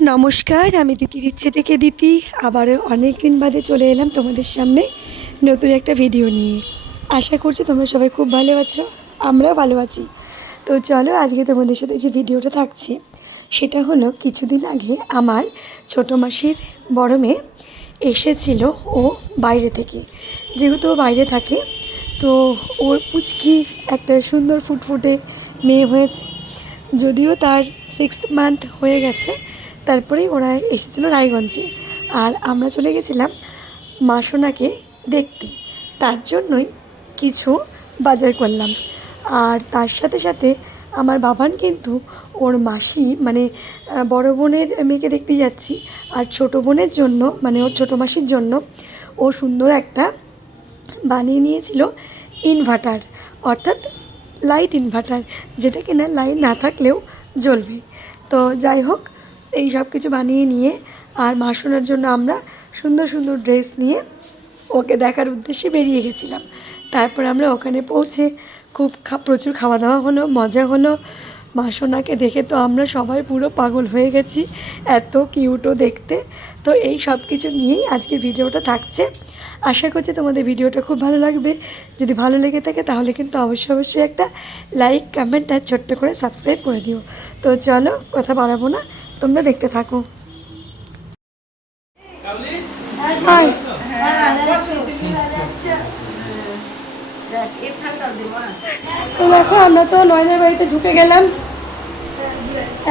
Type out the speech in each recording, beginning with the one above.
নমস্কার, আমি দিতির ইচ্ছে থেকে দিতি আবারও অনেক দিন বাদে চলে এলাম তোমাদের সামনে নতুন একটা ভিডিও নিয়ে। আশা করছি তোমরা সবাই খুব ভালো আছো, আমরাও ভালো আছি। তো চলো আজকে তোমাদের সাথে যে ভিডিওটা থাকছে সেটা হলো কিছুদিন আগে আমার ছোটো মাসির বড় মেয়ে এসেছিল ও বাইরে থেকে। যেহেতু ও বাইরে থাকে তো ওর পুচকি একটা সুন্দর ফুটফুটে মেয়ে হয়েছে, যদিও তার 6th মান্থ হয়ে গেছে। তারপরেই ওরা এসেছিলো রায়গঞ্জে, আর আমরা চলে গেছিলাম মা সোনাকে দেখতে। তার জন্যই কিছু বাজার করলাম। আর তার সাথে সাথে আমার বাবান কিন্তু ওর মাসি মানে বড় বোনের মেয়েকে দেখতে যাচ্ছি, আর ছোটো বোনের জন্য মানে ওর ছোটো মাসির জন্য ও সুন্দর একটা বানিয়ে নিয়েছিল ইনভার্টার, অর্থাৎ লাইট ইনভার্টার, যেটা কিনা লাইট না থাকলেও জ্বলবে। তো যাই হোক, এই সব কিছু বানিয়ে নিয়ে আর মা শোনার জন্য আমরা সুন্দর সুন্দর ড্রেস নিয়ে ওকে দেখার উদ্দেশ্যে বেরিয়ে গেছিলাম। তারপর আমরা ওখানে পৌঁছে খুব প্রচুর খাওয়া দাওয়া হলো, মজা হলো। মা সোনাকে দেখে তো আমরা সবাই পুরো পাগল হয়ে গেছি, এত কিউটও দেখতে। তো এই সব কিছু নিয়েই আজকের ভিডিওটা থাকছে। আশা করছি তোমাদের ভিডিওটা খুব ভালো লাগবে। যদি ভালো লেগে থাকে তাহলে কিন্তু অবশ্যই একটা লাইক, কমেন্ট আর ছোট্ট করে সাবস্ক্রাইব করে দিও। তো চলো, কথা বাড়াবো না, তোমরা দেখতে থাকো। তো দেখো, আমরা তো নয়নের বাড়িতে ঢুকে গেলাম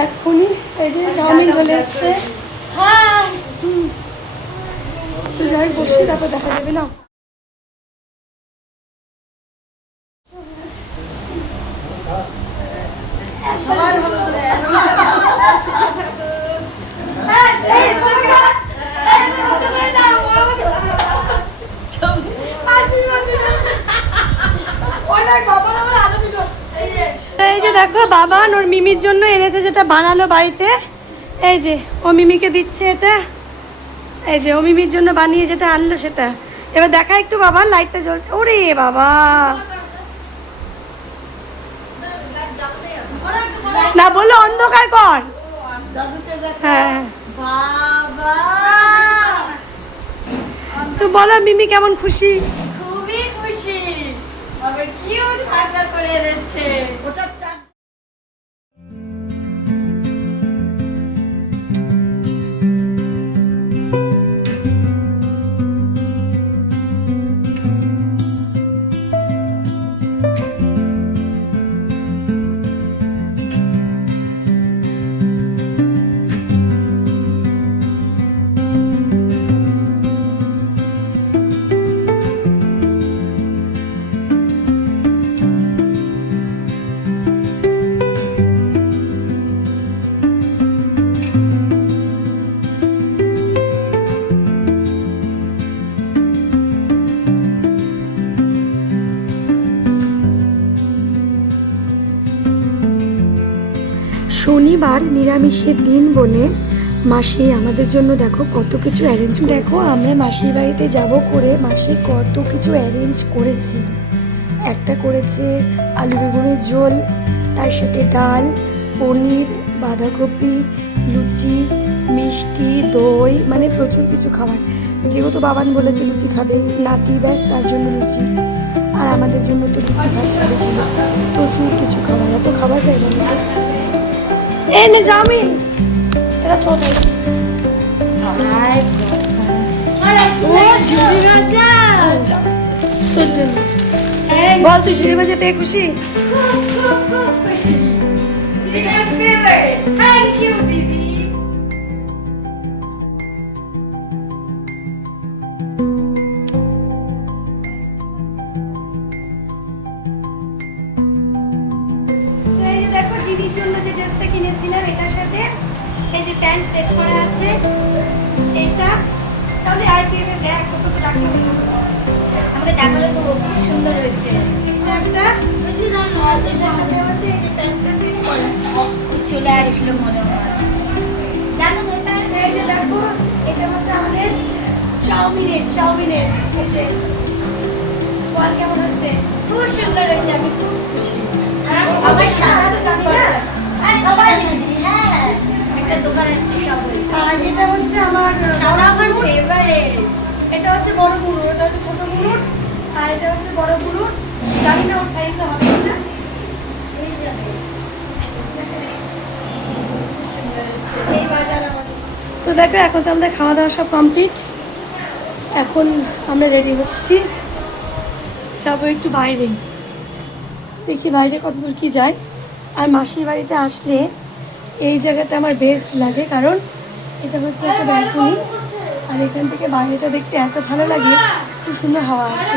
এক্ষুনি। এই যে চাউমিন চলে এসছে। তো যাই বসে, তারপর দেখা যাবে না। এই যে দেখো, বাবা ওর মিমির জন্য এনেছে যেটা বানালো বাড়িতে। এই যে ও মিমিকে দিচ্ছে এটা। এই যে ও মিমির জন্য বানিয়ে যেটা আনলো সেটা। এবার দেখা একটু বাবা, লাইটটা জ্বলছে। ওরে বাবা, না বললো অন্ধকার কর। হ্যাঁ, তো বলো মিমি কেমন খুশি? খুবই খুশি, আবার কিউট ভাগনা করে এনেছে। ওটা শনিবার নিরামিষের দিন বলে মাসি আমাদের জন্য দেখো কত কিছু অ্যারেঞ্জ। দেখো আমরা মাসির বাড়িতে যাব করে মাসি কত কিছু অ্যারেঞ্জ করেছি। একটা করেছে আলু বেগুনের ঝোল, তার সাথে ডাল, পনির, বাঁধাকপি, লুচি, মিষ্টি, দই, মানে প্রচুর কিছু খাবার। যেহেতু বাবান বলেছে লুচি খাবে, নাতি ব্যাস তার জন্য লুচি, আর আমাদের জন্য তো লুচি ভাজ করেছিল। প্রচুর কিছু খাবার, এত খাওয়া যায় না। এই নে চাউমিন, এটা তো তোর জন্য। বল, তুই ঝুড়ি ভাজা পেয়ে খুশি? থ্যাংক ইউ দিদি। দেখো জিনির জন্য যে ড্রেসটা কিনেছিলাম এটার সাথে এই যে প্যান্ট সেট করা আছে। এইটা সামনে আইপিএমে দেখ কত তো টাকা হলো। আমাকে দেখালে তো খুব সুন্দর হয়েছে। একটা বেশি দাম নয়, এটার সাথে হচ্ছে এই যে প্যান্টটা সেট করা চলে আসলো মনে হয়। জানো তো এটা? এই যে দেখো, এটা হচ্ছে আমাদের চাউমিনের এই যে বল কেমন হচ্ছে? খুব সুন্দর হয়েছে, আমি খুব খুশি। আমার সাদা তো জানি না। আরে সবাই জানি, হ্যাঁ। একটা দোকান আছে সব হয়েছে। আর এটা হচ্ছে আমার সাদা আমার ফেভারিট। এটা হচ্ছে বড় গুঁড়ো, এটা হচ্ছে ছোট গুঁড়ো, আর এটা হচ্ছে বড় গুঁড়ো। জানি না ওর সাইজটা হবে না। এই যাবে। এই বাজার আমাদের। তো দেখো এখন তো আমাদের খাওয়া দাওয়া সব কমপ্লিট। এখন আমরা রেডি হচ্ছি, যাবো একটু বাইরে, দেখি বাইরে কত দূর কী যায়। আর মাসির বাড়িতে আসলে এই জায়গাটা আমার বেস্ট লাগে, কারণ এটা হচ্ছে একটা ব্যালকনি, আর এখান থেকে বাইরেটা দেখতে এত ভালো লাগে, খুব সুন্দর হাওয়া আসে।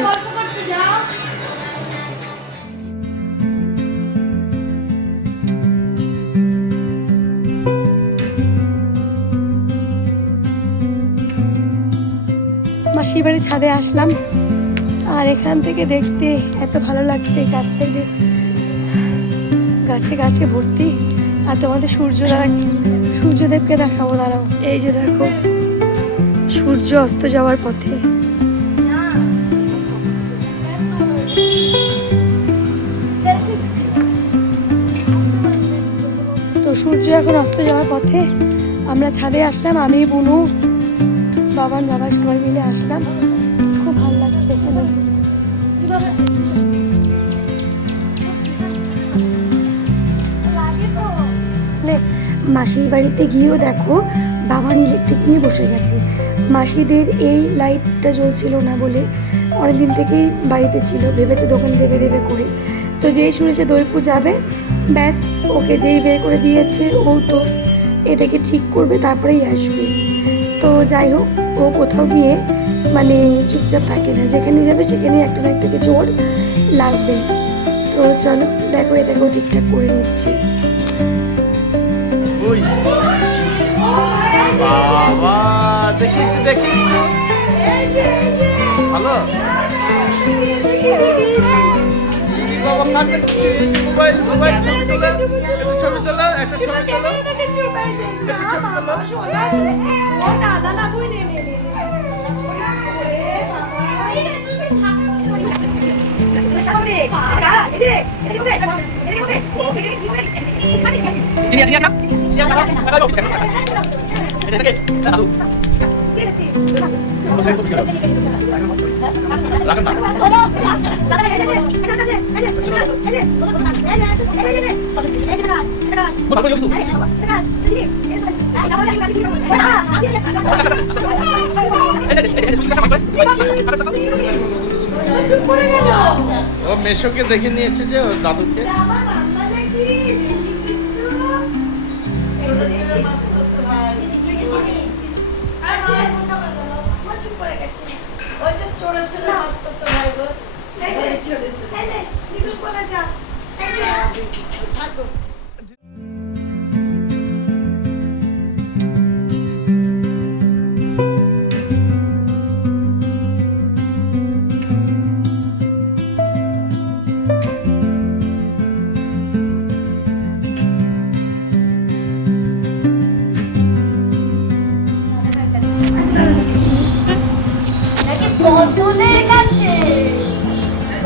মাসির বাড়ির ছাদে আসলাম, আর এখান থেকে দেখতে এত ভালো লাগছে, চার সাইডে গাছে গাছে ভর্তি। আর তোমাদের সূর্যদেবকে দেখাবো, দাঁড়াও। এই যে দেখো সূর্য অস্ত যাওয়ার পথে। তো সূর্য এখন অস্ত যাওয়ার পথে, আমরা ছাদে আসলাম, আমি বুনু বাবা সবাই মিলে আসলাম। খুব ভালো লাগছে এখানে। মাসির বাড়িতে গিয়েও দেখো বাবান ইলেকট্রিক নিয়ে বসে গেছে। মাসিদের এই লাইটটা জ্বলছিল না বলে অনেকদিন থেকেই বাড়িতে ছিল, ভেবেছে দোকানে দেবে করে। তো যেই শুনেছে দইপু যাবে, ব্যাস ওকে যেই বের করে দিয়েছে, ও তো এটাকে ঠিক করবে তারপরেই আসবে। তো যাই হোক, ও কোথাও গিয়ে মানে চুপচাপ থাকে না, যেখানে যাবে সেখানে একটা না একটা কিছু ওর লাগবে। তো চলো দেখো এটাকেও ঠিকঠাক করে নিচ্ছি। বাবা দেখি একটু দেখি ভালো বাবা কাটবে মোবাইল ছবি তোলা একটা ছবি তোলা ও মেশোকে দেখে নিয়েছে যে ওর দাদুকে। বদলের কাছে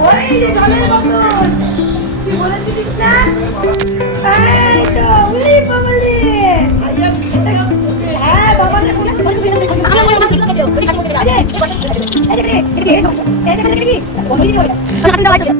ওই যে জলের বোতল তুই বলেছিলিস না? এই তো উলি বাবলি। হ্যাঁ বাবা রে বলে বলে আমার মাছ গুলো গেছে ওই খালি মধ্যে এই যে এই যে এই যে এই যে